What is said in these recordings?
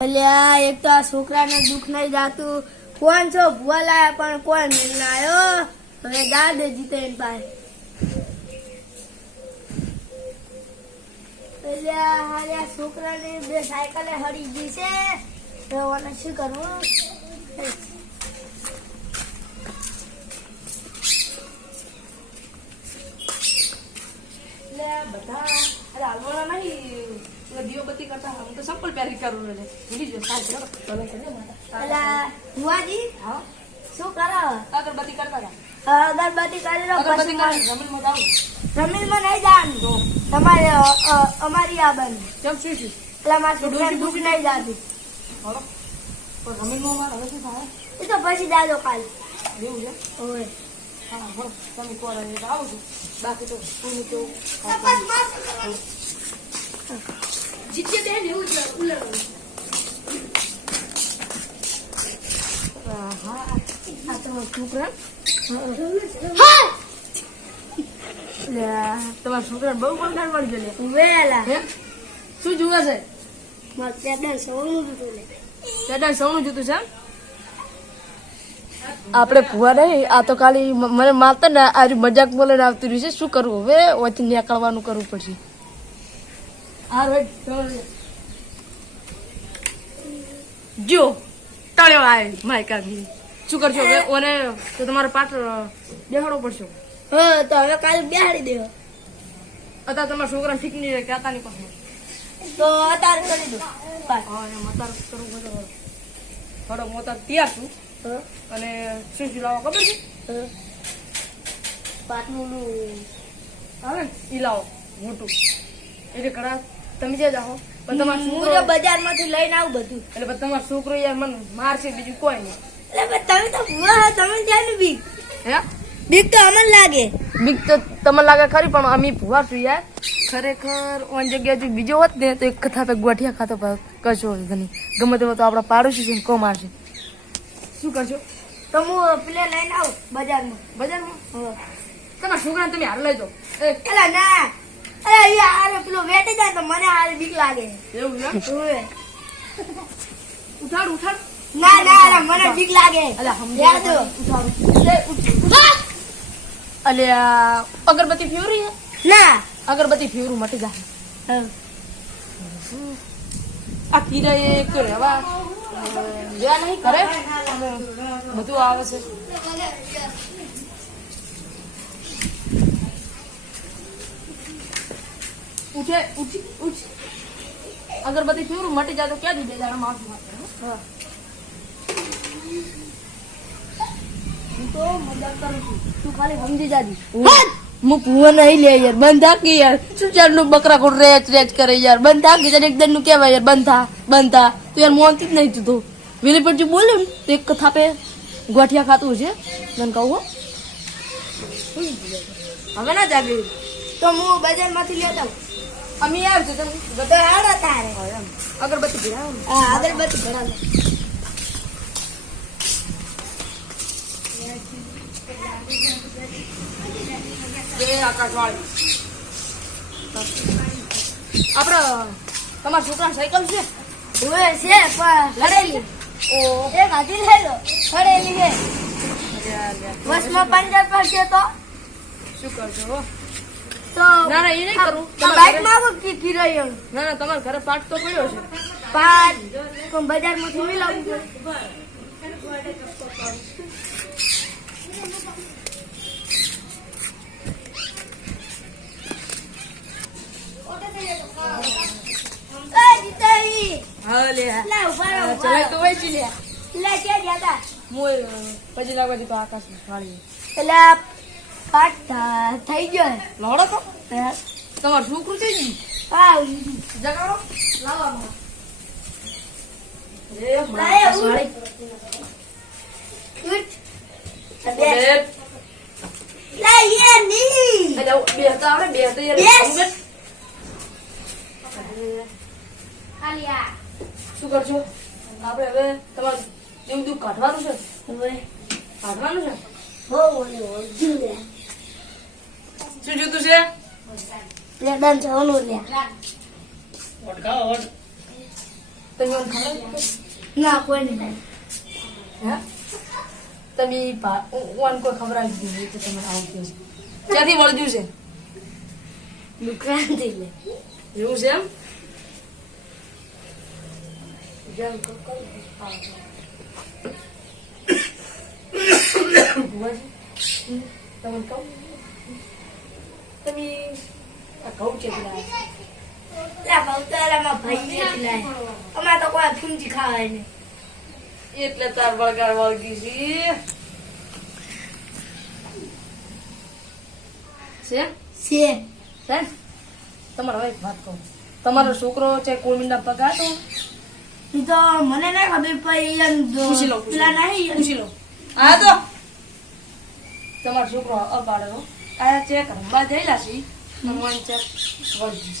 અલ્યા એક તો આ છોકરાને દુઃખ નહીં જાતું. કોણ છો ભૂવા લાયા પણ કોણ નહીં લાયો. હવે દાદ જીતે એની પાસે. અલ્યા હાલ્યા છોકરાને બે સાયકલે હરી ગઈ છે તો ઓને શું કરવું. બધા અરે હાલવાના નહીં દીવાબત્તી કરતા હું તો સંપલ પહેરી કરું એટલે ભૂલી જો અલ્યા ભુવાજી હા શું કરો. અગરબત્તી કરતા હતા અગરબત્તી કરી લો. અગરબત્તી કરી રમીનમાં જાઉં રમીનમાં નહીં જવાનું તમારે અમારી આ બની કેમ શું એટલે મારે છોકરાને દુઃખ નહીં જાતું. બરો પણ રમીનમાં મારે હવે શું થાય એ તો પછી દાદો કાલ એવું છે ઓય હા બરો તમે કોણ આવું છું બાકી તો પૂરું તો જીતે બેન એવું છે ઉલડવું હા આ તો છોકરા તમારા છોકરાને બહુ પગાર મળી ગયો વેલા શું જુએ છે ત્યાં સૌનું હતું ને દાદા સૌનું જોતું છે આપણે ભૂવા નહીં આ તો ખાલી મને મારતા ને આ મજાક બોલે આવતી રહ્યું છે શું કરવું હવે ઓથી નીકળવાનું કરવું પડશે જો તળ્યો આવે માયકા શું કરશો હવે ઓને તો તમારે પાટ બેહાડવો પડશે હા તો હવે કાલે બેહાડી દેવો અત્યારે તમારા છોકરા ઠીક નહીં રહે કહેતા નહીં પાસે તો અત્યારે કરી દો હા એમ અત્યારે કરવું બધું થોડો હું અત્યારે તૈયાર છું અને શું શું લાવો ખબર છે પાટલું આવે ને ઈ લાવો મોટું એટલે કડા તમે જે જાઓ પણ તમારો હું છોકરો તો બજારમાંથી લઈને આવું બધું. એટલે પછી તમારો છોકરો યાર મને મારશે બીજું કોઈ નહીં એટલે તમે તો ભૂવા તમે ત્યાં બીક હે બીક તો અમને લાગે. બીક તો તમને લાગે ખરી પણ અમે ભૂવા છું યાર ખરેખર ઓન જગ્યાએ જો બીજો હોત ને તો એક થાપે ગોઠિયા ખાતો કશો ઘણી ગમે તેમાં તો આપણા પાડોશી છે ને કો મારશે શું કરશો તો હું પેલે લઈને આવું બજારમાં. બજારમાં તમારા છોકરાને તમે હાર લઈ જાઓ એલા ના અરે યાર પેલો વેટે જાય તો મને હાલ બીક લાગે. એવું છે ઓય. ઉઠાડ ઉઠાડ ના ના અરે મને બીક લાગે. અલ્યા યાર દો. અલ્યા અગરબત્તી ફેવરી હે ના અગરબત્તી ફેવરું મટી જાય હા. આ કીરા એક રેવા જેવા નહીં કરે બધું આવે છે ઉઠે ઉઠી ઉઠ અગરબત્તી ફેવરું મટી જાય તો ક્યાં દીધે જાણે માથું હા. હું તો મજાક કરું છું તું ખાલી સમજી જાજી. હું પુવા નહીં લે યાર બંધ થાકી યાર શું ચાલનું બકરા કોડ રેચ રેચ કરે યાર બંધ થાકી જાય એકદમ નું કેવાય યાર બંધ થા તો યાર મોનતી જ નહીં તું તો વેલી પર જો બોલ્યું ને તો એક થાપે ગોઠિયા ખાતું છે મને કહું હો હવે ના જાગે તો હું બજારમાંથી લેતા આવું. અમે યાર છે તમે તો હાડો તારે અગરબત્તી ભીડાવો ને હા અગરબત્તી ભરાવે. આકાશવાળી આપડે તમારા છોકરા સાયકલ છે ઓય છે પણ લડેલી ઓ એક હાથી લઈ લો લડેલી છે વર્ષમાં 50 પર છે તો શું કરશો હો તો ના ના એ નહીં કરું બાઈક માં આવું કિરાય ના ના તમારા ઘરે પાઠ તો પડ્યો છે પાંચ બજારમાંથી મિલાવું છું. હા લે લે ઉભા રહો, ઉભા ચલાય રહો. તો હોય છે લે લે ક્યાં ગયા તા? હું પછી લાગવાથી તો આકાશ વાળી એટલે પાઠ થઈ ગયો હે. લડો તો હા. તમારું છોકરું છે જી હા જગાડો લાવવાનું એ લાય, આકાશ વાળી ઉઠ. બે લે એ ની એટલે બે હતા આપણે બે હતા યાર Yes. સમજે? ખાલી આ શું કરશો આપણે હવે તમારે એવું દુઃખ કાઢવાનું છે હવે કાઢવાનું છે હો ઓલો જુલે શું જોતું છે લે ડન છે ઓલું લે વટ ખાઓ વટ તમે મને ખબર ના કોઈ નહીં. હે તમે ઓન કોઈ ખબર આવી ગઈ તો તમારે આવું કહે છે ક્યાંથી વળગ્યું છે દુકાનથી લે. એવું છે એમ જેમ ભુવાજી તમને કહું તમે આ કહું છે લા બહુતારામાં ભાઈ નથી લાય. અમાર તો કોઈ ફૂંજી ખાવાય નહીં. એટલે તાર વળગાર વળગી છે છે છે તમારે હવે એક વાત કહું તમારો છોકરો છે કોળમીના પગાર તો ઈ તો મને ના ખબર પડી. પૂછી લો પેલા નહીં પૂછી લો હા તો તમારો છોકરો અપાડો આ ચેક રમવા જઈલા છે મન ચેક વળગી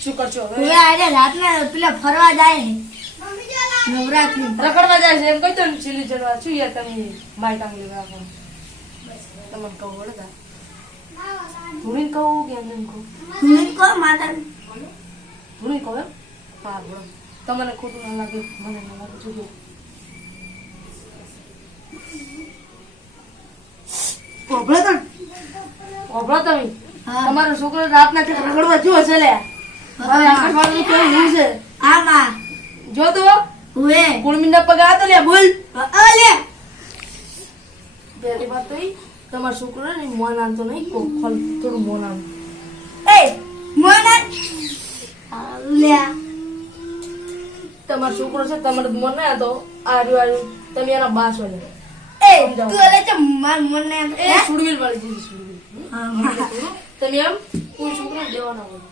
શું કરશો હવે હવે આજે રાતના પેલા ફરવા જાય ને નવરાત્રી રખડવા જાય છે એમ કહી દો ને છીલી ચડવા શું યાર તમે માઇક આંગલી રાખો તમને કહું વળગા ધૂણી કહું કે એમ કહું હું કો માતા ધૂણી કહું એમ હા બોલો તમને ખોટું ના લાગે મને ના લાગે શું કહું પોપડો તો ઓભળો તમે હા. તમારો છોકરો રાતના કે રખડવા જો છે લે હવે આકાશવાળું કેવું હું છે આમાં જો તો હુએ કુળમીના પગ આ તો લે બોલ અલે પહેલી વાત તો ઈ તમારો છોકરો ને મોન આનતો નહીં કો ખોલ થોડું મોન આન એ મોના અલ્યા તમારો છોકરો છે તમારે મોન ના હતો આર્યું તમે એના બાસ હોય એ તું અલે છે માર મને એ સુડવીલ વાળી જીવી સુડવીલ હા તમે એમ કોઈ છોકરા દેવાના હોય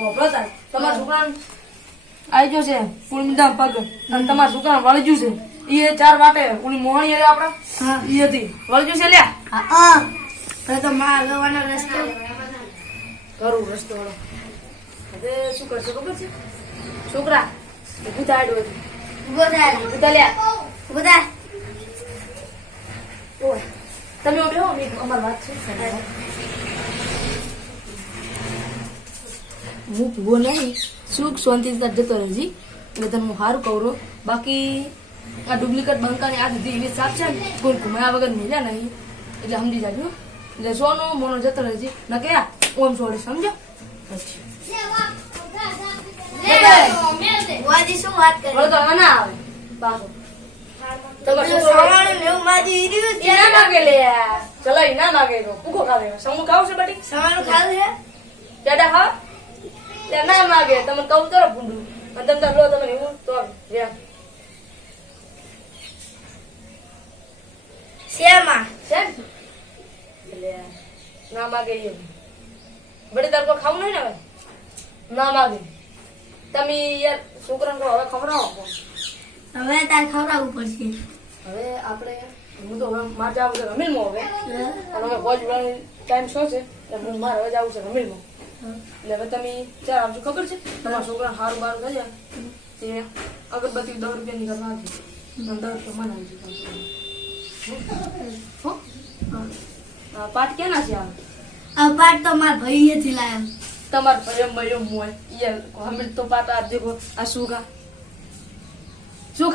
ઓભળો તાર તમારા છોકરાને આવી ગયો છે કુળમીના પગ અને તમારા છોકરાને વળી ગયું છે એ ચાર વાટે ઓલી મોહણી હતી આપડે હા એ હતી વળી ગયું છે લ્યા હા તો તો માર ગવાનો રસ્તો કરું રસ્તો વાળો હવે શું કરશે ખબર છે છોકરા ગુદાડ્યો હતું ઉભો થાય ગુદા લ્યા ઉભો થાય ઓય તમે બેહો અમારી વાત છે હું ભૂવો નહીં સુખ શાંતિ જતો રહેજી એટલે તને હું સારું કહું બાકી આ ડુપ્લિકેટ બંકાની આ દીધી એવી સાપ છે ને કોઈ ઘુમાયા વગર મિલ્યા નહીં એટલે સમજી જાજો એટલે સોનો મોનો જતો રહેજી ન કે ઓમ સોરી સમજો વાજી શું વાત કરે હવે તો હવે ના આવે પાછો તમારો છોકરો સવારે લેવું માજી ઈડ્યું એ ના માગે લે ચલો એ ના માગે તો ભૂખો ખાવે સમૂહ ખાવ છે બટી સવારનું ખાધું છે ચાટા ખા તે ના માગે તમને કહું તો ભૂંડું અને તમે તો તમને એવું તો રહ્યા શેમાં છે ને? એટલે ના માગે એ બડી તાર કોઈ ખાવું નહીં ને હવે ના માગે તમે યાર છોકરાને કહો હવે ખવડાવો હવે તાર ખવડાવવું પડશે હવે આપણે હું તો હવે મારે જવું છે રમીલમાં હવે અને હવે હોજ ટાઈમ શું છે એટલે હું મારે હવે જવું છે રમીલમાં એટલે હવે તમે ચાર આવજો ખબર છે તમારા છોકરા સારું બારું થઈ જાય તે અગરબત્તી 10 રૂપિયાની કરવા હતી 10 રૂપિયા મને આવી પાઠ ક્યાંના છે આ આ પાટ તો મારા ભાઈએથી લાવ્યો તમારો પ્રેમ મયો મોય યાર હમે તો પાટ આ દેખો આ સુખા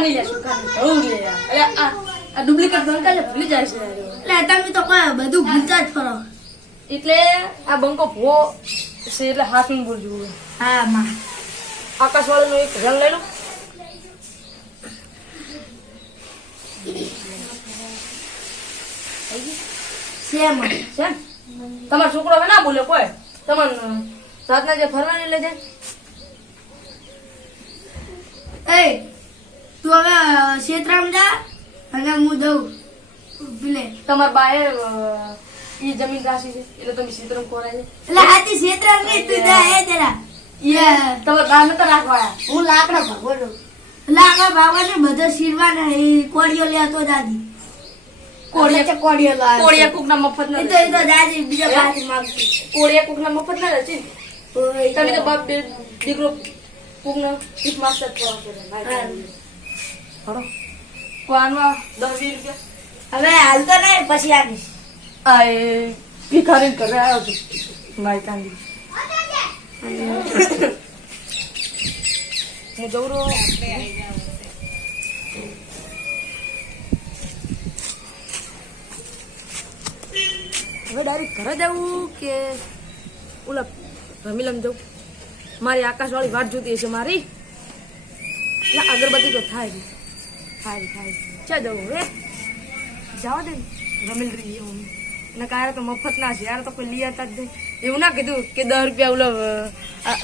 નહીં લે સુખા નહીં લે યાર અરે આ ડુપ્લિકેટ બંકા છે ભૂલી જાય છે યાર. એટલે તમે તો કોઈ બધું ભૂલતા જ ફરો એટલે આ બંકો ભો છે એટલે હાથમાં બોલજો હા માં આકાશવાળાનું એક રન લઈ લો શેમાં છે ને? તમારો છોકરો હવે ના બોલે કોઈ તમને રાતના જે ફરવાની લઈ જાય એ તું હવે ક્ષેત્રમાં જા અને હું દઉં પેલે તમારા બાએ એ જમીન રાશી છે એટલે તમે ક્ષેત્રમાં ખોરાય છે એટલે હાથી ક્ષેત્રમાં નહીં તું જા એ જરા તમારા બા નતા રાખવા હું લાકડા ભાગવાનો લાકડા ભાગવાને બધો શીરવાના એ કોળીઓ લેતો દાદી કોળીઓ કોળિયા કુકના મફત એ ના તો દાદી બીજા પાસે માંગતી કોળિયા કુકના મફત ના રહેશે તમે તો બાપ બે દીકરો કુકનો એક માસ્ટર કરવા છે હડો કોણવા 10-20 રૂપિયા હવે હાલ તો નહીં પછી આવીશ આ એ ભિખારી ઘરે આવ્યો છું મારી કાંદી હું હું જઉં રહો. હવે ડાયરેક્ટ ઘરે જવું કે ઓલા રમીલમ જવું? મારી આકાશવાળી વાટ જોતી હશે મારી. ના અગરબત્તી તો થાય ચા જવું હવે જાઓ દે રમીલ રહી હું ને કારે તો મફત ના છે યાર, તો કોઈ લઈ આવતા જ નહીં. એવું ના કીધું કે 10 રૂપિયા ઓલો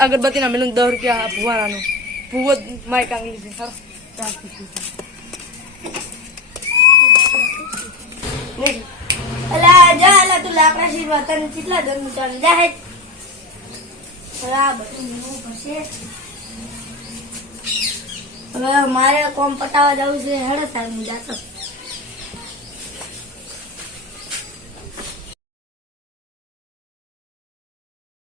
અગરબત્તી ના મેલું 10 રૂપિયા ભુવારાનો ભૂવો માય કાંગલી છે. સર અલા જા અલા તું લાકડા શીરવા તને કેટલા દમ ચાલે જા હે. અલા બધું લેવું પડશે. હવે મારે કોમ પટાવા જવું છે હેડે તાર હું જાતો.